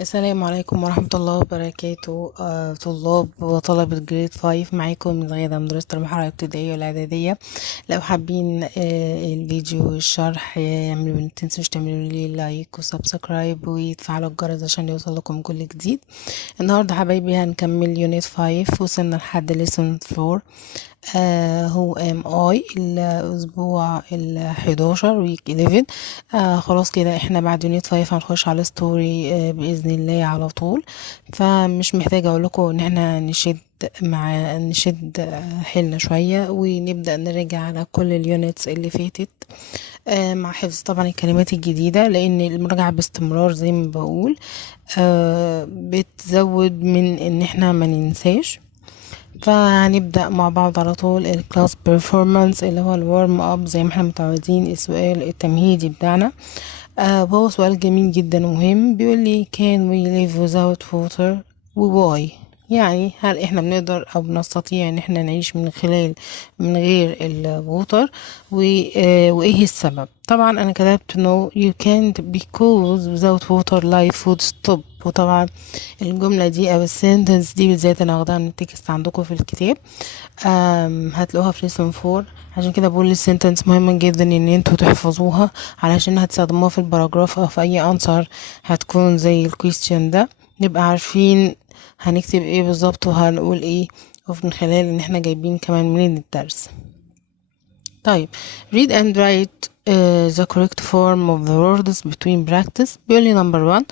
السلام عليكم ورحمة الله وبركاته. طلاب وطلبة جريد 5 معاكم من غادة مدرسة المرحلة الابتدائية والإعدادية. لو حابين الفيديو والشرح يعملوا متنسوش تعملوا لي لايك وسبسكرايب وتفعلوا الجرس عشان يوصل لكم كل جديد. النهاردة حبايبي هنكمل يونت 5، وصلنا لحد ليسون 4. هو ام اي الاسبوع ال11 ويك 11. خلاص كده احنا بعد يونت 5 هنخش على ستوري باذن الله على طول. فمش محتاجه اقول لكم ان احنا نشد حيلنا شويه ونبدا نراجع على كل اليونتس اللي فاتت مع حفظ طبعا الكلمات الجديده، لان المراجعه باستمرار زي ما بقول بتزود من ان احنا ما ننساش. فهنبدأ مع بعض على طول الكلاس بيرفورمانس اللي هو الورم اب زي ما احنا متعودين، السؤال التمهيدي بتاعنا. وهو سؤال جميل جدا ومهم، بيقول لي can we live without water و why؟ يعني هل احنا بنقدر او بنستطيع ان احنا نعيش من غير الووتر، وايه السبب؟ طبعا انا كتبت no you can't because without water life would stop. وطبعا الجملة دي او السنتنس دي بالذات انا واخداها من التكست عندكم في الكتاب، هتلاقوها في ليسون 4. عشان كده بقول السنتنس مهمة جدا ان انتوا تحفظوها، علشان هتستخدموها في الباراجراف او في اي انسر هتكون زي الكويستشن ده، نبقى عارفين هنكتب ايه بالظبط وهنقول ايه، ومن خلال ان احنا جايبين كمان من الدرس. طيب read and write the correct form of the words between practice. بيقول لي number 1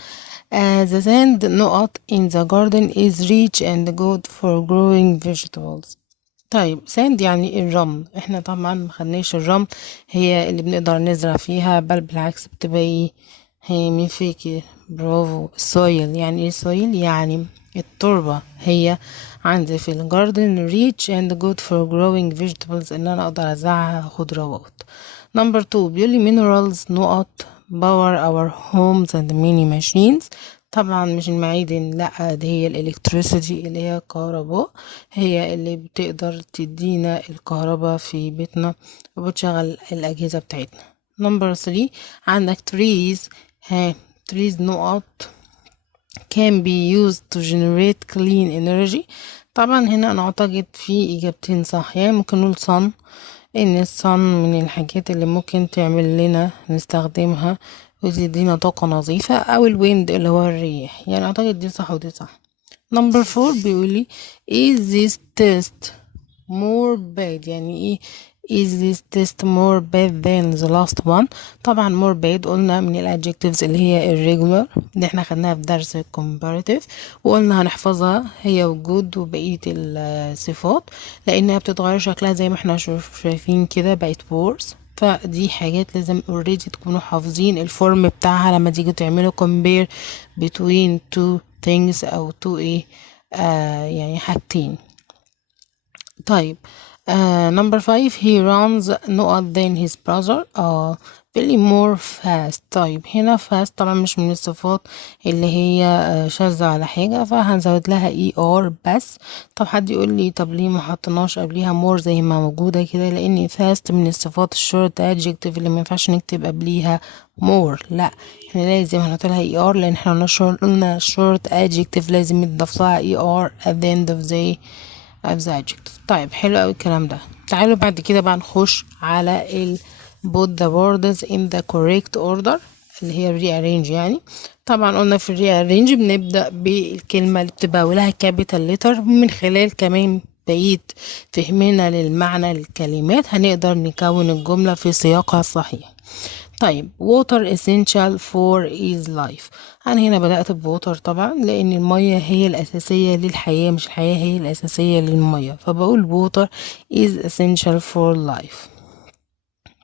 the sand نقط in the garden is rich and good for growing vegetables. طيب sand يعني الرمل، احنا طبعا مخدناش الرمل هي اللي بنقدر نزرع فيها، بل بالعكس بتبقى ايه، هي مين فيكي برافو السويل. يعني ايه السويل؟ يعني التربة. هي عندي في الجاردن rich and good for growing vegetables، ان انا اقدر ازرعها خضروات. نمبر 2 بيقول لي minerals نقط power our homes and many machines. طبعا مش المعادن، لا دي هي الالكتريسيتي اللي هي الكهرباء، هي اللي بتقدر تدينا الكهرباء في بيتنا وبتشغل الأجهزة بتاعتنا. نمبر 3 عندك trees. trees نقط can be used to generate clean energy. طبعا هنا انا اعتقد في اجابتين صح، يعني ممكن نقول sun، ان الصن من الحاجات اللي ممكن تعمل لنا نستخدمها وتدينا طاقة نظيفة، او الويند اللي هو الريح. يعني اعتقد دي صح ودي صح. نمبر 4 بيقولي is this test more bad؟ يعني ايه is this test more bad than the last one؟ طبعا more bad قلنا من الادجectives اللي هي irregular اللي احنا خدناها في درس comparative، وقلنا هنحفظها هي وجود وبقية الصفات، لانها بتتغير شكلها زي ما احنا شايفين كده بقت worse. فدي حاجات لازم already تكونوا حافظين الفورم بتاعها لما تيجي تعملوا compare between two things او two ايه يعني حاجتين. طيب number 5 he runs نقط than his brother really more fast. طيب هنا fast طبعا مش من الصفات اللي هي شاذة على حاجة، فهنزود لها er بس. طب حد يقول لي طب ليه ما حطناش قبليها more زي ما موجودة كده؟ لان fast من الصفات الشورت adjective اللي ما ينفعش نكتب قبليها more، لا احنا لازم هنحط لها er، لان احنا قلنا short adjective لازم يتضاف لها er at the end of the adjective. طيب حلو قوي الكلام ده. تعالوا بعد كده بقى نخش على put the words in the correct order اللي هي rearrange. يعني طبعا قلنا في rearrange بنبدأ بالكلمة اللي بتبقى ولها capital letter، من خلال كمان بقية فهمنا للمعنى الكلمات هنقدر نكون الجملة في سياقها الصحيح. طيب water essential for is life. أنا هنا بدأت بوتر طبعا لأن المية هي الأساسية للحياة، مش الحياة هي الأساسية للمية، فبقول water is essential for life.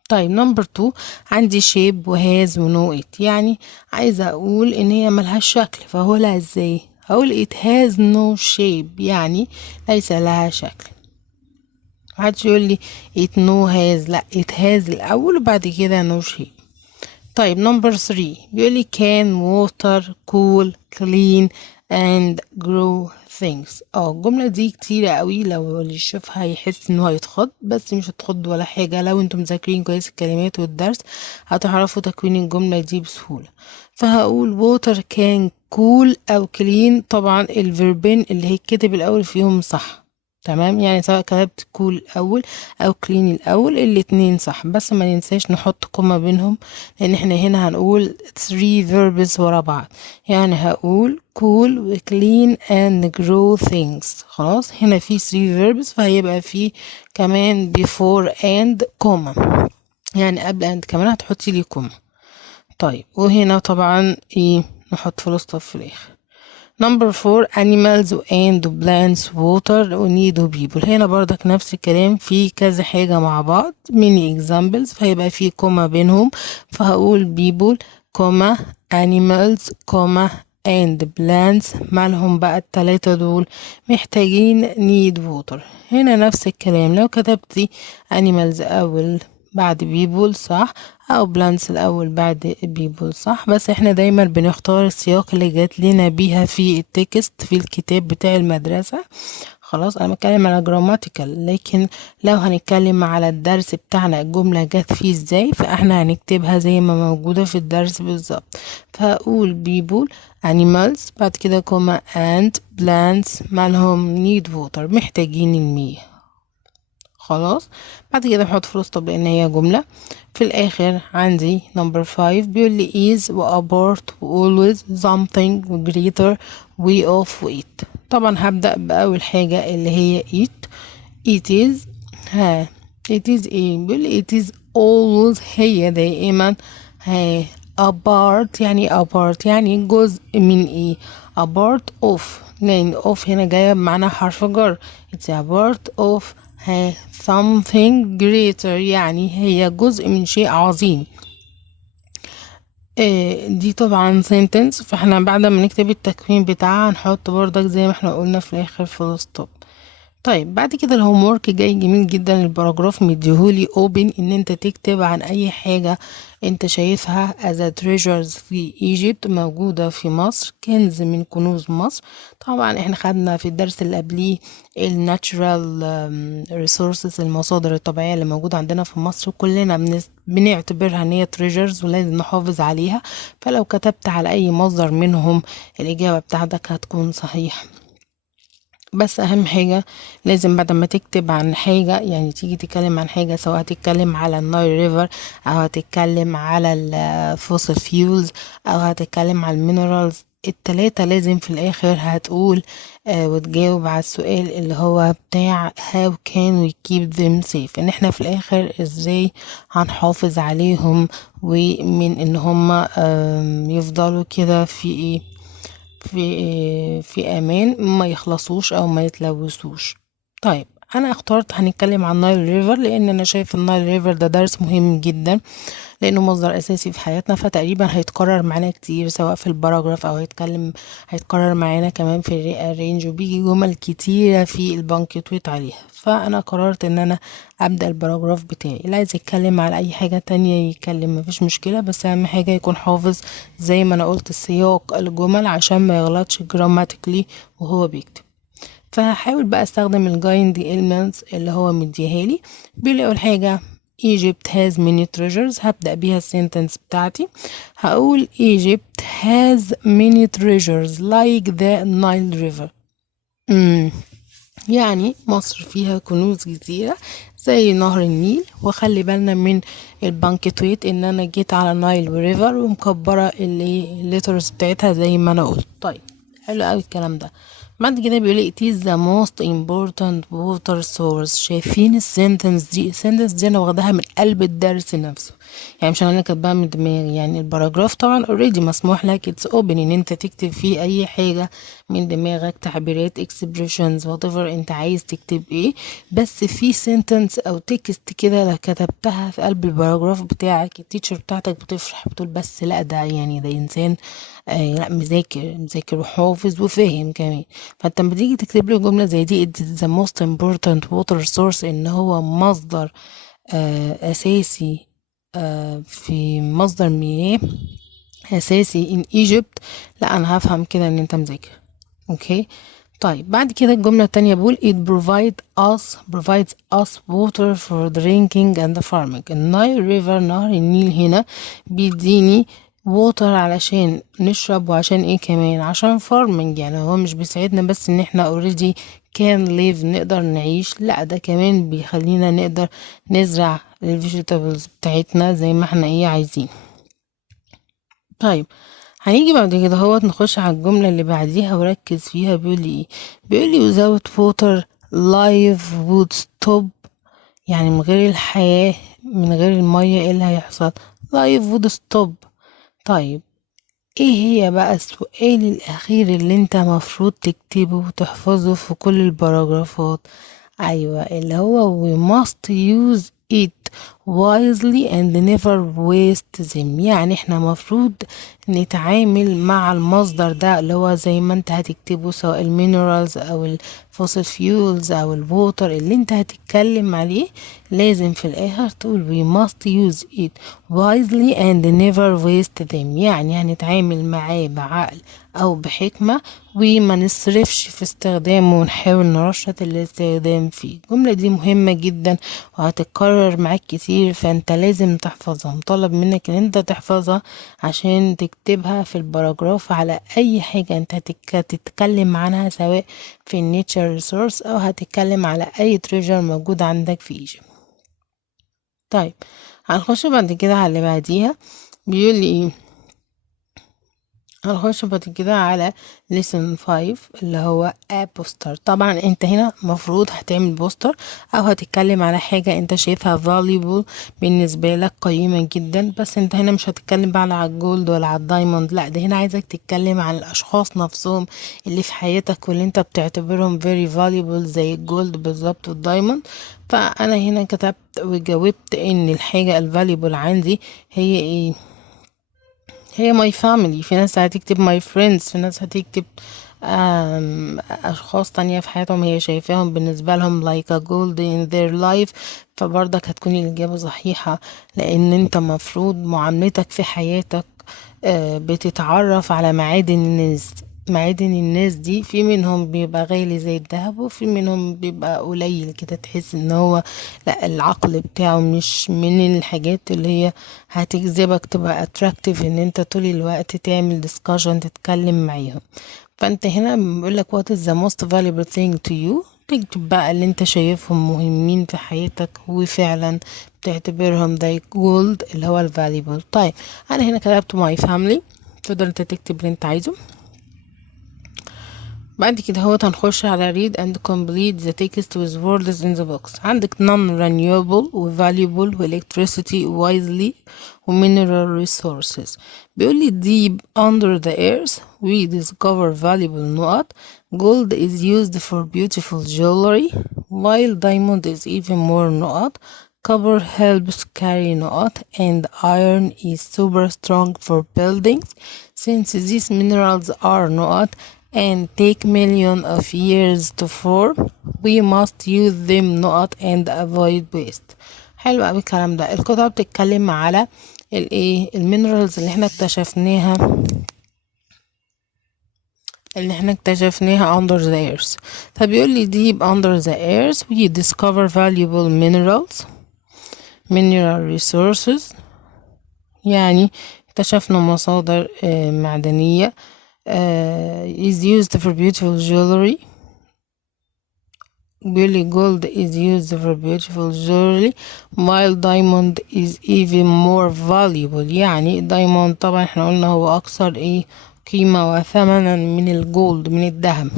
طيب نمبر 2 عندي shape وهاز ونو it، يعني عايزة أقول إن هي ملهاش شكل، فهقولها إزاي؟ هقول it has no shape، يعني ليس لها شكل. محدش يقول لي it no has، لا it has الأول وبعد كده no shape. طيب نمبر 3 بيقولي can water cool clean and grow things. الجملة دي كتيرة قوي، لو اللي يشوفها يحس ان هو يتخض، بس مش هتخض ولا حاجة. لو انتم مذاكرين كويس الكلمات والدرس هتعرفوا تكوين الجملة دي بسهولة. فهقول water can cool او clean. طبعا الفيربين اللي هيتكتب الاول فيهم صح، تمام؟ يعني سواء كتبت cool الاول او clean الاول الاتنين صح، بس ما ننساش نحط كوما بينهم، لان احنا هنا هنقول 3 verbs ورا بعض. يعني هقول cool و clean and grow things. خلاص هنا في 3 verbs، فهيبقى في كمان before and كوما، يعني قبل and كمان هتحطي لي كوما. طيب وهنا طبعا ايه، نحط فول ستوب في الاخر. Number 4 animals and plants water need people. هنا برضك نفس الكلام، في كذا حاجة مع بعض many examples، فهيبقى في كوما بينهم، فهقول people كوما animals كوما and plants. مالهم بقى التلاتة دول؟ محتاجين need water. هنا نفس الكلام، لو كتبتي animals أول بعد people صح، او plants الاول بعد people صح، بس احنا دايما بنختار السياق اللي جات لنا بيها في التكست في الكتاب بتاع المدرسة. خلاص انا بتكلم على جراماتيكال، لكن لو هنتكلم على الدرس بتاعنا الجملة جات فيه ازاي، فاحنا هنكتبها زي ما موجودة في الدرس بالظبط. فهقول people animals بعد كده كوما and plants مالهم need water محتاجين المياه. خلاص بعد كده بحط فول ستوب لان هي جملة. في الاخر عندي number 5 بيقول لي is و apart و always something و greater و of و it. طبعا هبدأ بأول حاجة اللي هي it. it is it is ايه؟ بيقول لي it is always هي دائما apart. يعني apart يعني جزء من ايه؟ apart of، لان of هنا جاية بمعنى حرف جر. it's a part of something greater يعني هي جزء من شيء عظيم. دي طبعا sentence، فاحنا بعد ما نكتب التكوين بتاعها هنحط برضك زي ما احنا قلنا في الاخر full stop. طيب بعد كده الهوم ورك جاي جميل جدا، الباراجراف مديهولي اوبن ان انت تكتب عن اي حاجة انت شايفها as a treasures في ايجيبت، موجودة في مصر، كنز من كنوز مصر. طبعا احنا خدنا في الدرس اللي قبليه الناتشرال ريسورسز، المصادر الطبيعية اللي موجودة عندنا في مصر، وكلنا بنعتبرها ان هي treasures ولازم نحافظ عليها. فلو كتبت على اي مصدر منهم الاجابة بتاعتك هتكون صحيحة. بس اهم حاجة لازم بعد ما تكتب عن حاجة، يعني تيجي تتكلم عن حاجة، سواء هتتكلم على النايل ريفر او هتتكلم على الفوسل فيولز او هتتكلم على المينرالز، التلاتة لازم في الاخر هتقول وتجاوب على السؤال اللي هو بتاع how can we keep them safe، ان احنا في الاخر ازاي هنحافظ عليهم ومن ان هم يفضلوا كده في ايه، في امان، ما يخلصوش او ما يتلوثوش. طيب انا اخترت هنتكلم عن النايل ريفر لان انا شايف النايل ريفر ده درس مهم جدا، لانه مصدر اساسي في حياتنا، فتقريبا هيتكرر معانا كتير سواء في الباراجراف او هيتكرر معانا كمان في الرينج، وبيجي جمل كتيرة في البنكتويت عليها. فانا قررت ان انا ابدا الباراجراف بتاعي. اللي عايز يتكلم على اي حاجة تانية يتكلم، مفيش مشكلة، بس اهم حاجة يكون حافظ زي ما انا قلت سياق الجمل عشان ما يغلطش جراماتيكلي وهو بيكتب. فهحاول بقى استخدم الجايند elements اللي هو مديهالي. بيقول اول حاجة Egypt has many treasures، هبدأ بيها السنتنس بتاعتي. هقول Egypt has many treasures like the Nile River. يعني مصر فيها كنوز كتيرة زي نهر النيل. وخلي بالنا من البانكتويت ان انا جيت على نايل وريفر ومكبرة الليترز بتاعتها زي ما انا قلت. طيب حلو قوي الكلام ده. بعد كده بيقول it is the most important water source. شايفين السنتنس دي انا واخداها من قلب الدرس نفسه، يعني مش انا كاتباها من دماغي. يعني الباراجراف طبعا اوريدي مسموح لك اتس اوبن ان انت تكتب فيه اي حاجه من دماغك، تعبيرات اكسبريشنز وات ايفر انت عايز تكتب ايه، بس في سنتنس او تكست كده لو كتبتها في قلب الباراجراف بتاعك التيتشر بتاعتك بتفرح، بتقول بس لا ده يعني ده انسان لا مذاكر وحافظ وفاهم كمان. فانت لما تيجي تكتب له جمله زي دي it's the most important water source، ان هو مصدر اساسي في مصدر مياه اساسي in Egypt، لا انا هفهم كده ان انت مذاكر. اوكي. طيب بعد كده الجملة التانية بقول it provides us water for drinking and farming. النايل ريفر، نهر النيل هنا بيديني water علشان نشرب، وعشان ايه كمان؟ عشان farming. يعني هو مش بيساعدنا بس ان احنا already can live نقدر نعيش، لا ده كمان بيخلينا نقدر نزرع الفيجيتابلز بتاعتنا زي ما احنا ايه عايزين. طيب هنيجي بعد كده هو نخش على الجملة اللي بعديها وركز فيها. بيقولي ايه؟ بيقولي without water life would stop. يعني من غير الحياة، من غير المية ايه اللي هيحصل؟ life would stop. طيب ايه هي بقى السؤال الاخير اللي انت مفروض تكتبه وتحفظه في كل البراجرافات؟ ايوه، اللي هو we must use it wisely and never waste them. يعني احنا مفروض نتعامل مع المصدر ده، اللي هو زي ما انت هتكتبه سواء المينرالز او الفوسيل فيولز او الووتر اللي انت هتتكلم عليه، لازم في الاخر تقول we must use it wisely and never waste them. يعني هنتعامل معاه بعقل او بحكمة وما نصرفش في استخدامه، ونحاول نرشد الاستخدام فيه. الجملة دي مهمة جدا وهتتكرر معاك كتير، فانت لازم تحفظها. مطالب منك ان انت تحفظها عشان تكتبها في الباراجراف على اي حاجة انت هتتكلم عنها، سواء في النيتشر ريسورس او هتتكلم على اي تريجر موجود عندك في ايجيبت. طيب هنخش بعد كده على اللي بعديها. بيقول لي ايه؟ هنخش بعد كده على lesson 5 اللي هو a poster. طبعا انت هنا مفروض هتعمل بوستر او هتتكلم على حاجة انت شايفها valuable بالنسبة لك، قيمة جدا. بس انت هنا مش هتتكلم بقى على الجولد ولا على الدايموند، لا ده هنا عايزك تتكلم عن الاشخاص نفسهم اللي في حياتك واللي انت بتعتبرهم very valuable زي الجولد بالظبط والدايموند. فانا هنا كتبت وجاوبت ان الحاجة الvaluable عندي هي ايه؟ هي my family. في ناس هتكتب my friends، في ناس هتكتب أشخاص تانية في حياتهم هي شايفاهم بالنسبة لهم like a gold in their life. فبرضك هتكون الإجابة صحيحة، لأن أنت مفروض معاملتك في حياتك بتتعرف على معادن الناس. معادن الناس دي في منهم بيبقى غالي زي الذهب، وفي منهم بيبقى قليل كده، تحس ان هو لا العقل بتاعه مش من الحاجات اللي هي هتجذبك تبقى attractive ان انت طول الوقت تعمل discussion تتكلم معاهم. فانت هنا بيقولك what is the most valuable thing to you. تكتب بقى اللي انت شايفهم مهمين في حياتك وفعلا بتعتبرهم زي جولد اللي هو الvaluable. طيب انا هنا كتبت my family، تقدر انت تكتب اللي انت عايزه. بعد كده هو هنخش على read and complete the text with words in the box. عندك non-renewable و valuable و electricity و wisely و mineral resources. بيقول لي deep under the earth we discover valuable نقط. Gold is used for beautiful jewelry while diamond is even more نقط. Copper helps carry نقط and iron is super strong for buildings. Since these minerals are نقط and take millions of years to form, we must use them نقط and avoid waste. حلو قوي الكلام ده. الكتاب بتتكلم على الايه؟ المينرالز اللي احنا اكتشفناها under the earth. فبيقول لي deep under the earth we discover valuable mineral resources. يعني اكتشفنا مصادر معدنية. is used for beautiful jewelry. بيقولي gold is used for beautiful jewelry while diamond is even more valuable. يعني diamond طبعا احنا قلنا هو اكثر قيمة وثمنا من الجولد، من الذهب.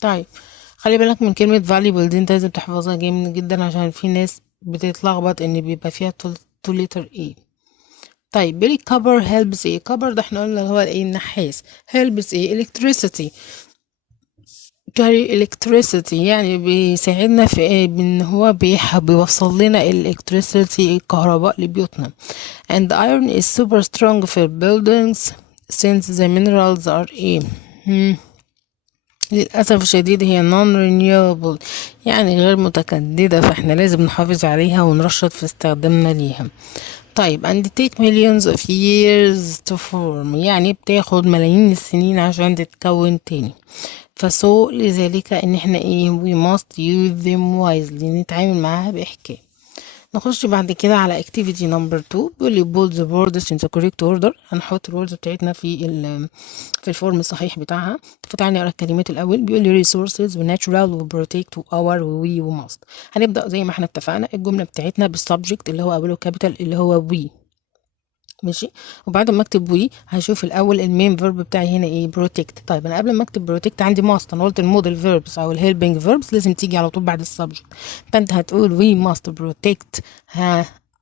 طيب خلي بالك من كلمة valuable دي، انت لازم تحفظها جامد جدا عشان في ناس بتتلخبط ان بيبقى فيها two letter A. طيب بيقولي copper helps ايه؟ copper ده احنا قلنا هو النحاس. helps ايه؟ electricity. carry electricity يعني بيساعدنا في ايه؟ بان هو بيوصل لنا electricity الكهرباء لبيوتنا. and iron is super strong for buildings since the minerals are ايه؟ للأسف الشديد هي non renewable، يعني غير متجددة، فاحنا لازم نحافظ عليها ونرشد في استخدامنا ليها. طيب and take millions of years to form، يعني بتاخد ملايين السنين عشان تتكون تاني. فسو لذلك ان احنا ايه we must use them wisely، نتعامل معاها بإحكام. نخش بعد كده على activity number 2. بيقول لي put the words in the correct order. هنحط الوردز بتاعتنا في الفورم الصحيح بتاعها. فتعالى نقرا الكلمات الاول. بيقول لي resources و natural و protect و our و we و must. هنبدا زي ما احنا اتفقنا الجمله بتاعتنا بالسبجكت اللي هو اوله كابيتال اللي هو we، ماشي. وبعد ما اكتب وي هشوف الاول المين فيرب بتاعي هنا ايه بروتكت. طيب انا قبل ما اكتب بروتكت عندي ماست، انا قلت الموديل فيربس او الهيلبنج فيربس لازم تيجي على طول بعد السبجكت. فانت هتقول وي ماست بروتكت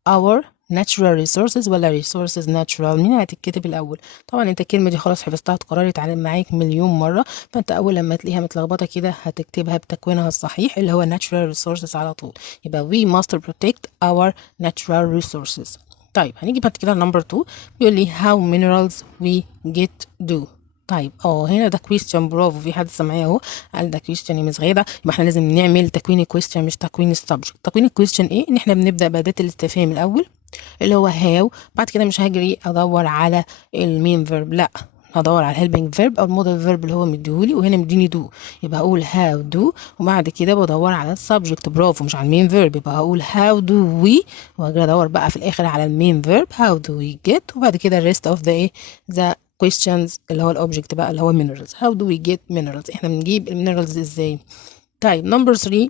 اور natural resources ولا resources natural، مين هتتكتب الاول؟ طبعا انت الكلمه دي خلاص حفظتها اتكررت معاك مليون مره، فانت اول لما تلاقيها متلخبطه كده هتكتبها بتكوينها الصحيح اللي هو natural resources على طول. يبقى we must protect our natural resources. طيب هنيجي بعد كده نمبر 2. بيقول لي how minerals we get do. طيب هنا ده question، برافو، في حد سامعاه اهو قال ده question يا مس غاده، يبقى احنا لازم نعمل تكوين الكويستشن مش تكوين السبجكت. تكوين الكويستشن ايه؟ ان احنا بنبدا باداه الاستفهام الاول اللي هو how، بعد كده مش هجري ادور على المين فيرب، لا هدور على الهيلبنج فيرب او الموديل فيرب اللي هو مديهولي، وهنا مديني دو، يبقى هقول هاو دو، وبعد كده بدور على السبجكت، برافو، مش على المين فيرب، يبقى هقول هاو دو وي، وهاجي ادور بقى في الاخر على المين فيرب هاو دو وي جيت، وبعد كده الريست اوف ذا ايه ذا questions اللي هو الاوبجكت بقى اللي هو minerals. how do we get minerals؟ احنا بنجيب المينرالز ازاي؟ طيب نمبر 3.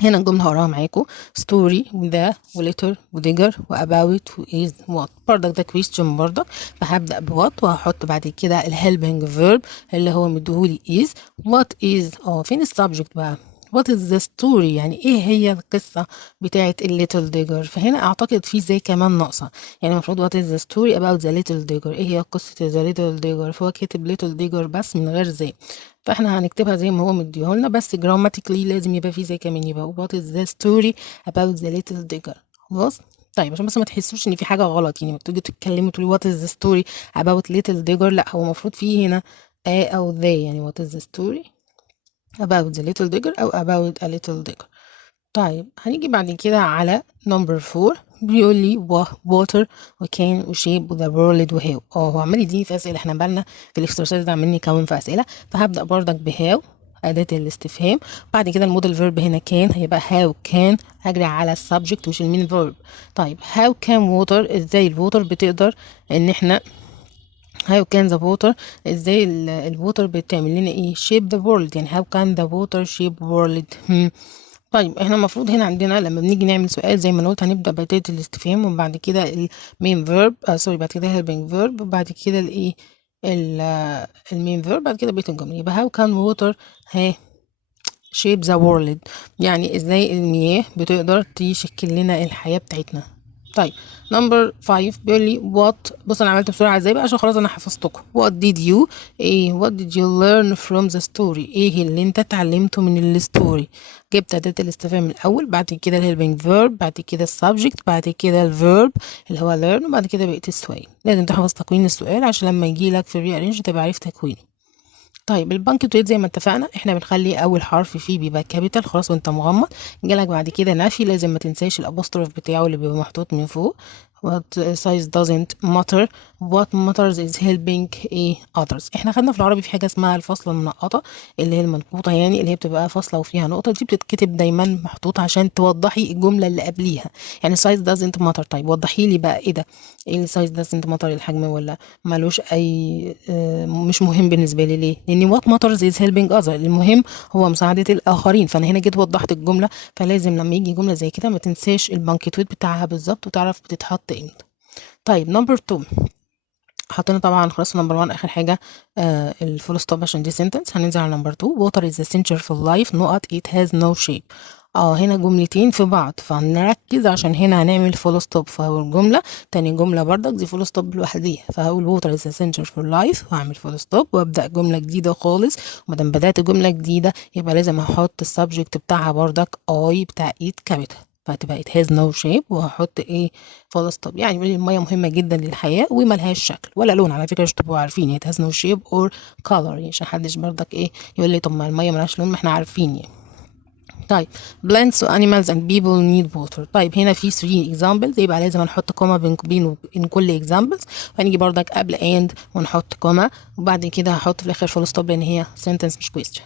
هنا الجملة هقراها معاكم. story وذا وليتر وديجر واباوت وإز وات، برضك ده question برضك، فهبدأ بوات وهحط بعد كده الهيلبنج فيرب اللي هو مديهولي is. what is فين السبجكت بقى؟ what is the story، يعني ايه هي القصة بتاعة الليتل ديجر؟ فهنا اعتقد في زي كمان ناقصة، يعني المفروض what is the story about the little digger، ايه هي قصة the little digger؟ فهو كاتب little digger بس من غير زي، فاحنا هنكتبها زي ما هو مديهولنا، بس جراماتيكلي لازم يبقى في زي كمان، يبقى what is the story about the little digger. خلاص. طيب عشان بس ما تحسوش ان في حاجه غلط، يعني لما تيجي تتكلموا تقولوا what is the story about little digger، لا هو المفروض في هنا a او they، يعني what is the story about the little digger او about a little digger. طيب هنيجي بعد كده على نمبر 4. بيقول لي water وكان وشيب وذا وورلد وهاو. هو عمال يديني في اسئله، احنا بالنا في الاكسرسايز ده عمالين نكون في اسئله، فهبدا بردك بهاو أداة الاستفهام، بعد كده الموديل فيرب هنا كان، هيبقى هاو كان، هجري على السبجكت مش المين فيرب. طيب هاو كان ووتر، ازاي الووتر بتقدر ان احنا هاو كان ذا ووتر، ازاي الووتر بتعمل لنا ايه shape the world، يعني هاو كان ذا ووتر shape world. طيب احنا المفروض هنا عندنا لما بنيجي نعمل سؤال زي ما انا قلت هنبدا بأداة الاستفهام وبعد كده المين فيرب بعد كده هيلبنج فيرب وبعد كده الايه المين فيرب بعد كده بقيه الجمله. يبقى هاو كان ووتر shape the world، يعني ازاي المياه بتقدر تشكل لنا الحياه بتاعتنا. طيب نمبر 5 بيقول لي what، بص انا عملت بسرعه ازاي بقى عشان خلاص انا حفظتكم. what did you what did you learn from the story، ايه اللي انت اتعلمته من الستوري؟ جبت اداه الاستفهام الاول، بعد كده الهيلبنج فيرب، بعد كده السبجكت، بعد كده الفيرب اللي هو learn، وبعد كده بقيه السؤال. لازم تحفظ تكوين السؤال عشان لما يجي لك في الري ارينج تبقى عارف تكوينه. طيب البنكتويت زي ما اتفقنا احنا بنخلي اول حرف فيه بيبقى كابيتال خلاص وانت مغمض. جالك بعد كده نفي، لازم ما تنساش الابوستروف بتاعه اللي بيبقى محطوط من فوق. what size doesn't matter، what matters is helping others. احنا خدنا في العربي في حاجه اسمها الفاصله المنقطه اللي هي المنقوطه، يعني اللي هي بتبقى فاصله وفيها نقطه، دي بتتكتب دايما محطوطه عشان توضحي الجمله اللي قبليها، يعني size doesn't matter. طيب وضحي لي بقى ايه ده، ايه size doesn't matter، الحجم ولا ملوش اي مش مهم بالنسبه لي. ليه؟ لان what matters is helping others، المهم هو مساعده الاخرين، فانا هنا جيت وضحت الجمله، فلازم لما يجي جمله زي كده ما تنساش البنكتويت بتاعها بالظبط وتعرف بتتحط امتى. طيب نمبر 2 حطينا طبعا خلاص نمبر 1 اخر حاجه الفول ستوب عشان دي سنتنس. هننزل على نمبر 2. water is essential for life نقط it has no shape. هنا جملتين في بعض فهنركز عشان هنا هنعمل فول ستوب، فهقول جمله تاني جمله بردك دي فول ستوب لوحديها، فهقول water is essential for life وهعمل فول ستوب وابدا جمله جديده خالص، ومادام بدات جمله جديده يبقى لازم احط السبجكت بتاعها بردك اي بتاع it كابيتال. فهتبقى it has no shape، وهحط ايه full stop. يعني بيقول لي المية مهمة جدا للحياة وملهاش شكل ولا لون، على فكرة مش تبقوا عارفين it has no shape or color، يعني عشان محدش برضك ايه يقول لي طب ما المية ملهاش لون، ما احنا عارفين يعني. طيب plants animals and people need water. طيب هنا في 3 examples، يبقى لازم نحط كوما بين كل examples، وهنيجي برضك قبل and ونحط كوما، وبعد كده هحط في الاخر full stop لان هي sentence مش question.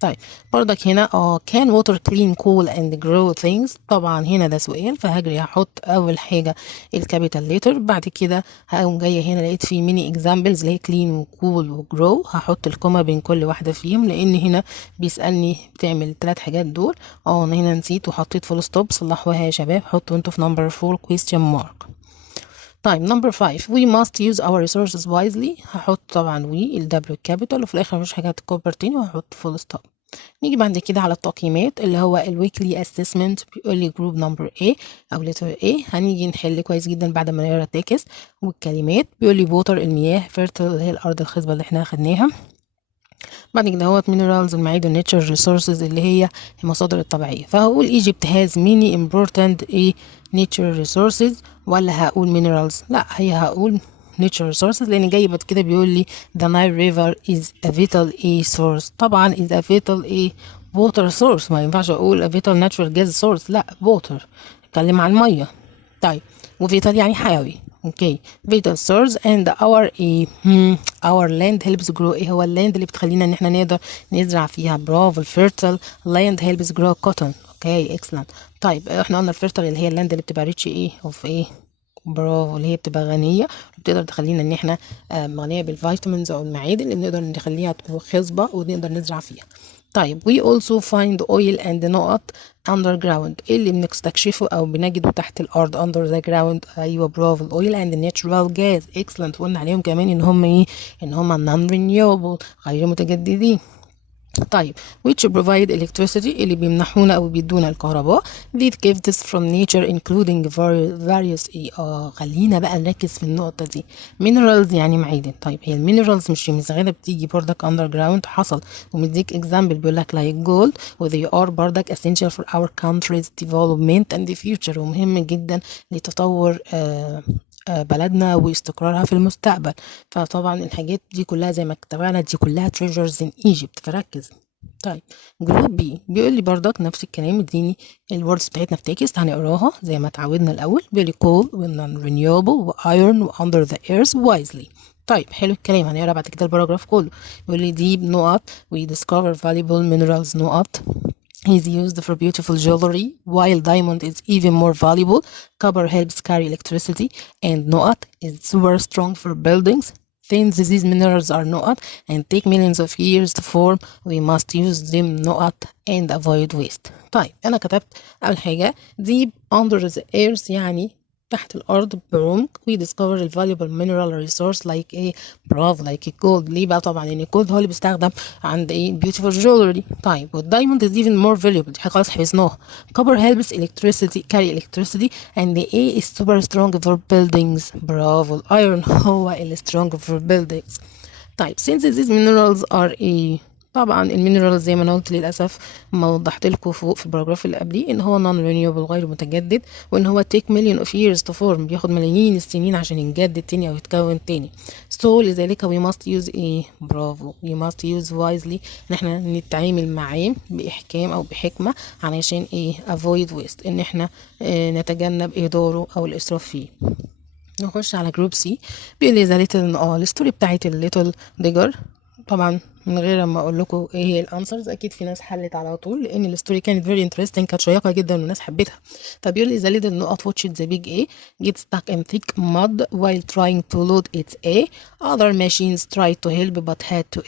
طيب برضك هنا can water clean cool and grow things. طبعا هنا ده سؤال، فهجري هحط اول حاجه الكابيتال ليتر، بعد كده هقوم جايه هنا لقيت في ميني اكزامبلز اللي هي clean وكول وجرو، هحط الكوما بين كل واحده فيهم لان هنا بيسالني بتعمل ال3 حاجات دول. انا هنا نسيت وحطيت فول ستوب، صلحوها يا شباب، حطوا انتوا في نمبر 4 question mark. طيب نمبر 5 we must use our resources wisely. هحط طبعا we الدبليو كابيتال، وفي الاخر مش حاجه هتكبر تاني وهحط فول ستوب. نيجي بعد كده على التقييمات اللي هو الويكلي اسسمنت، بيقول لي جروب نمبر A او لتر A. هنيجي نحل كويس جدا بعد ما نقرا التكست والكلمات. بيقول لي ووتر المياه، فيرتل اللي هي الارض الخصبه اللي احنا خدناها، بعد كده هو minerals المعادن نيتشر ريسورسز اللي هي المصادر الطبيعيه. فهقول Egypt has many important nature resources ولا هقول minerals؟ لا هي هقول nature resources لان جاي بعد كده بيقول لي the Nile river is a vital source. طبعا is a vital water source، ما ينفعش اقول a vital natural gas source، لا water اتكلم عن الميه. طيب وفيتال يعني حيوي. اوكي vital source and our land helps grow. ايه هو اللاند اللي بتخلينا ان احنا نقدر نزرع فيها؟ برافو fertile land helps grow cotton. اوكي excellent. طيب احنا قلنا الفيرتل اللي هي اللاند اللي بتبقى ريتش اوف برافو، اللي هي بتبقى غنيه وبتقدر تخلينا ان احنا غنيه بالفيتامينز او المعادن اللي بنقدر نخليها تكون خصبه ونقدر نزرع فيها. طيب we also find oil and نقط underground. ايه اللي بنستكشفه او بنجده تحت الارض under the ground؟ ايوه برافو oil and natural gas excellent. قلنا عليهم كمان ان هم ان هم non renewable غير متجددين. طيب which provide electricity اللي بيمنحونا او بيدونا الكهرباء. these gifts from nature including various خلينا بقى نركز في النقطة دي. minerals يعني معادن. طيب هي المينرالز مش غالبا بتيجي بردك underground، حصل ومديك example بيقول لك like gold و they are بردك essential for our country's development and the future، ومهم جدا لتطور بلدنا واستقرارها في المستقبل. فطبعا الحاجات دي كلها زي ما اتفقنا دي كلها treasures in Egypt، فركز. طيب جروب بي بيقول لي بردك نفس الكلام، اديني الوردز بتاعتنا في تكست هنقراها زي ما اتعودنا الاول. بيقول لي coal و non renewable و iron و under the earth wisely. طيب حلو الكلام، هنقرا بعد كده الباراجراف كله. بيقول لي deep نقط we discover valuable minerals نقط is used for beautiful jewelry while diamond is even more valuable. Copper helps carry electricity and نقط is super strong for buildings. Since these minerals are نقط and take millions of years to form we must use them نقط and avoid waste. طيب أنا كتبت أول حاجة deep under the earth يعني تحت الأرض بعمق. we discover a valuable mineral resource like برافو like gold. ليه بقى؟ طبعا لأن الجولد هو اللي بيستخدم عند beautiful jewelry. طيب والدايموند is even more valuable، دي حاجة خلاص حفظناها. copper helps carry electricity and the A is super strong for buildings. برافو الأيرون هو اللي strong for buildings. طيب since these minerals are طبعا المينرالز زي ما انا قلت للاسف ما وضحت لكم فوق في الباراجراف اللي قبليه ان هو نون رينيوبل غير متجدد، وان هو تيك مليون اوف ييرز تو فورم بياخد ملايين السنين عشان يتجدد تاني او يتكون تاني. لذلك we must use برافو we must use wisely ان احنا نتعامل معاه باحكام او بحكمه علشان avoid waste ان احنا نتجنب اهداره او الاسراف فيه. نخش على جروب سي. بيقول لي ذا ليتل الستوري بتاعت الليتل ديجر. طبعا من غير ما اقول لكم ايه هي الانسرز اكيد في ناس حلت على طول لان الستوري كانت فيري انترستنج، كانت شيقه جدا والناس حبتها. فبيقول لي ذا ليتل نقط watched the big A get stuck in thick mud while trying to load its other machines tried to help but had to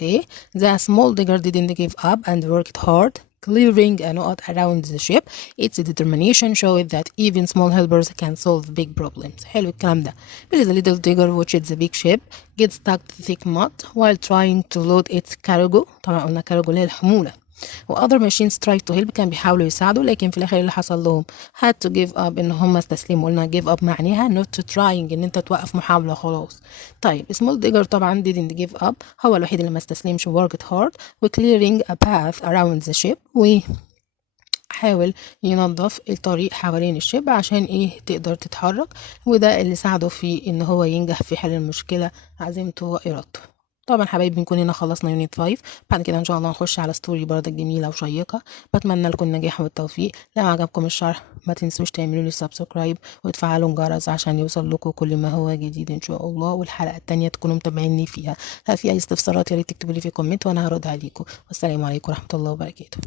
the small digger didn't give up and worked hard clearing a knot around the ship. Its determination showed that even small helpers can solve big problems. حلو الكلام ده. Billy the little digger watched the big ship get stuck in thick mud while trying to load its cargo. طبعا قلنا cargo اللي هي الحمولة. و other machines tried to help كان بيحاولوا يساعدوا لكن في الآخر اللي حصل لهم had to give up إن هم استسلموا. قلنا give up معناها not to trying إن أنت توقف محاولة خلاص. طيب small digger طبعا didn't give up، هو الوحيد اللي ما استسلمش worked hard و clearing a path around the ship و حاول ينظف الطريق حوالين الشيب عشان تقدر تتحرك، وده اللي ساعده في ان هو ينجح في حل المشكلة، عزيمته وإرادته. طبعا حبايبي بنكون هنا خلصنا يونت 5. بعد كده ان شاء الله نخش على ستوري برضك جميله وشيقه. بتمنى لكم النجاح والتوفيق. لو عجبكم الشرح ما تنسوش تعملوا لي سبسكرايب وتفعلوا الجرس عشان يوصل لكم كل ما هو جديد ان شاء الله، والحلقه التانية تكونوا متابعيني فيها. لو في اي استفسارات يا ريت تكتبوا لي في كومنت وانا هرد عليكم. والسلام عليكم ورحمه الله وبركاته.